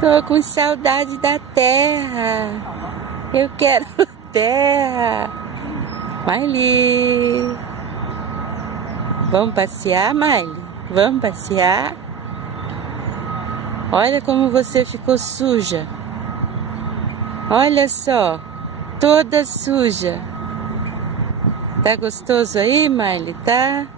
Tô com saudade da terra. Eu quero terra. Miley. Vamos passear, Miley? Vamos passear? Olha como você ficou suja. Olha só, toda suja. Tá gostoso aí, Miley? Tá?